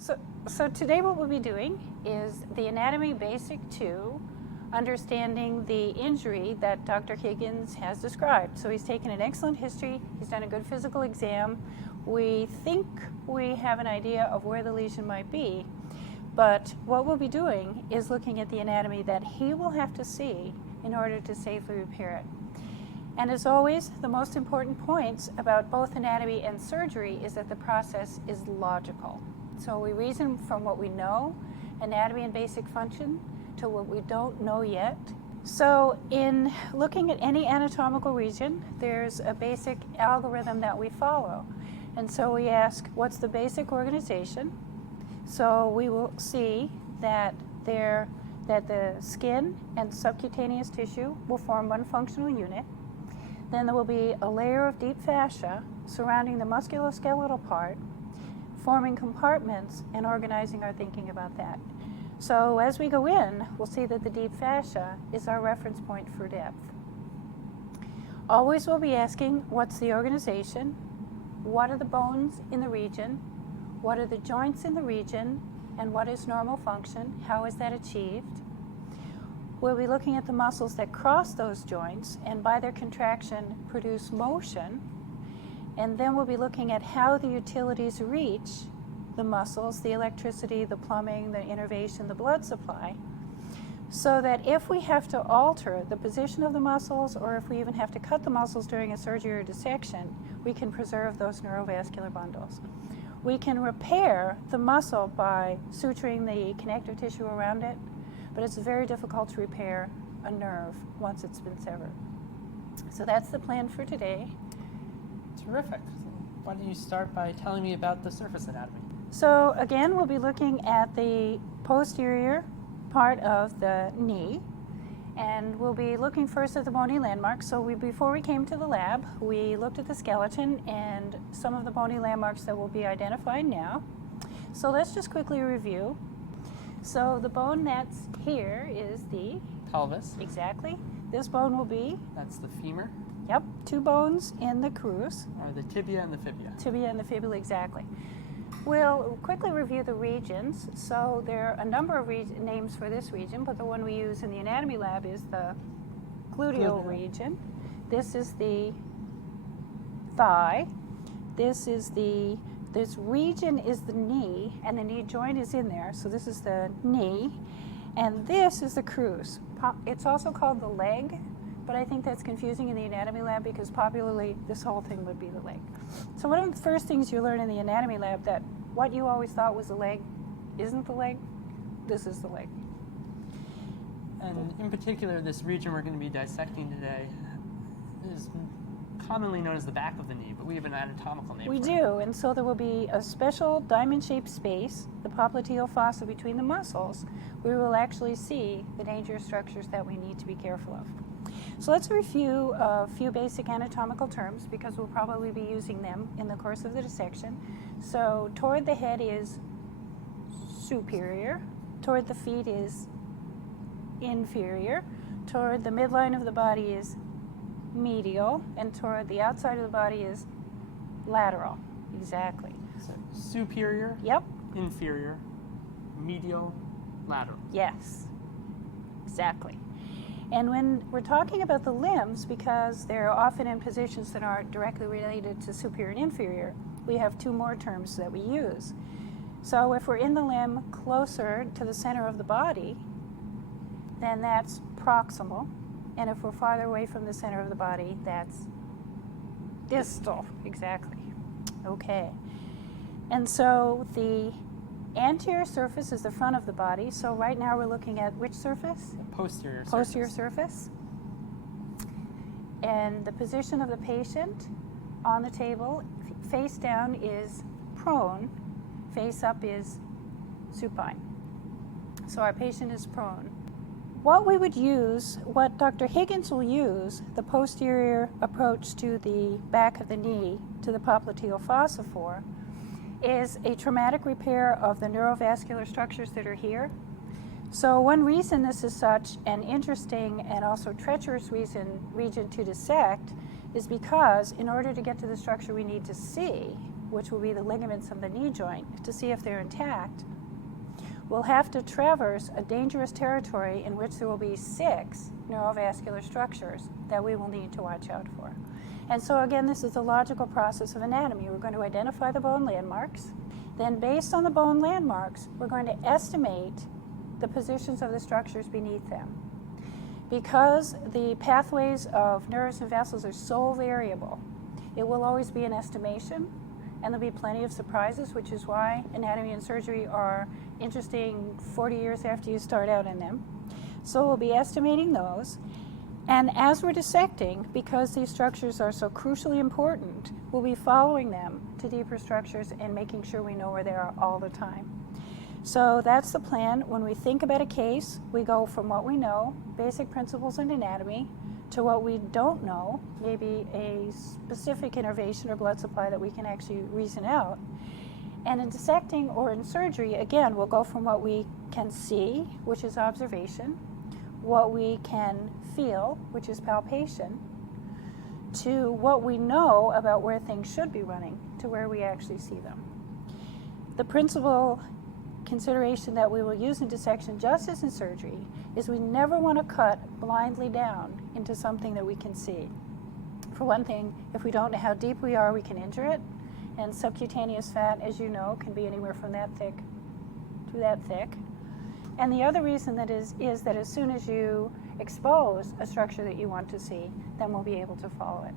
So today what we'll be doing is the Anatomy Basic 2, understanding the injury that Dr. Higgins has described. So he's taken an excellent history, he's done a good physical exam. We think we have an idea of where the lesion might be, but what we'll be doing is looking at the anatomy that he will have to see in order to safely repair it. And as always, the most important points about both anatomy and surgery is that the process is logical. So we reason from what we know, anatomy and basic function, to what we don't know yet. So in looking at any anatomical region, there's a basic algorithm that we follow. And so we ask, what's the basic organization? So we will see that the skin and subcutaneous tissue will form one functional unit. Then there will be a layer of deep fascia surrounding the musculoskeletal part, forming compartments and organizing our thinking about that. So as we go in, we'll see that the deep fascia is our reference point for depth. Always we'll be asking, what's the organization? What are the bones in the region? What are the joints in the region? And what is normal function? How is that achieved? We'll be looking at the muscles that cross those joints and by their contraction produce motion. And then we'll be looking at how the utilities reach the muscles, the electricity, the plumbing, the innervation, the blood supply, so that if we have to alter the position of the muscles or if we even have to cut the muscles during a surgery or dissection, we can preserve those neurovascular bundles. We can repair the muscle by suturing the connective tissue around it, but it's very difficult to repair a nerve once it's been severed. So that's the plan for today. Terrific. Why don't you start by telling me about the surface anatomy? So again, we'll be looking at the posterior part of the knee, and we'll be looking first at the bony landmarks. So before we came to the lab, we looked at the skeleton and some of the bony landmarks that will be identified now. So let's just quickly review. So the bone that's here is the Pelvis. Exactly. This bone will be, That's the femur. yep, two bones in the crus. Or the tibia and the fibula. Tibia and the fibula, exactly. We'll quickly review the regions. So there are a number of names for this region, but the one we use in the anatomy lab is the gluteal region. This is the thigh. This region is the knee, and the knee joint is in there. So this is the knee, and this is the crus. It's also called the leg, but I think that's confusing in the anatomy lab because popularly this whole thing would be the leg. So one of the first things you learn in the anatomy lab that what you always thought was the leg isn't the leg, this is the leg. And in particular, this region we're going to be dissecting today is commonly known as the back of the knee, but we have an anatomical name We for do, and so there will be a special diamond-shaped space, the popliteal fossa between the muscles, where we will actually see the dangerous structures that we need to be careful of. So let's review a few basic anatomical terms because we'll probably be using them in the course of the dissection. So toward the head is superior, toward the feet is inferior, toward the midline of the body is medial, and toward the outside of the body is lateral. Exactly. So superior, Yep. inferior, medial, lateral. Yes. Exactly. And when we're talking about the limbs, because they're often in positions that aren't directly related to superior and inferior, we have two more terms that we use. So if we're in the limb closer to the center of the body, then that's proximal. And if we're farther away from the center of the body, that's distal. Exactly. Okay. And so the anterior surface is the front of the body. So right now we're looking at which surface? Posterior surface. Posterior surface. And the position of the patient on the table, face down is prone, face up is supine. So our patient is prone. What we would use, what Dr. Higgins will use, the posterior approach to the back of the knee, to the popliteal fossa for, is a traumatic repair of the neurovascular structures that are here. So one reason this is such an interesting and also treacherous region to dissect is because in order to get to the structure we need to see, which will be the ligaments of the knee joint, to see if they're intact, we'll have to traverse a dangerous territory in which there will be 6 neurovascular structures that we will need to watch out for. And so again, this is the logical process of anatomy. We're going to identify the bone landmarks. Then based on the bone landmarks, we're going to estimate the positions of the structures beneath them. Because the pathways of nerves and vessels are so variable, it will always be an estimation, and there'll be plenty of surprises, which is why anatomy and surgery are interesting 40 years after you start out in them. So we'll be estimating those. And as we're dissecting, because these structures are so crucially important, we'll be following them to deeper structures and making sure we know where they are all the time. So that's the plan. When we think about a case, we go from what we know, basic principles in anatomy, to what we don't know, maybe a specific innervation or blood supply that we can actually reason out. And in dissecting or in surgery, again, we'll go from what we can see, which is observation, what we can feel, which is palpation, to what we know about where things should be running, to where we actually see them. The principal consideration that we will use in dissection, just as in surgery, is we never want to cut blindly down into something that we can see. For one thing, if we don't know how deep we are, we can injure it, and subcutaneous fat, as you know, can be anywhere from that thick to that thick. And the other reason that is that as soon as you expose a structure that you want to see, then we'll be able to follow it.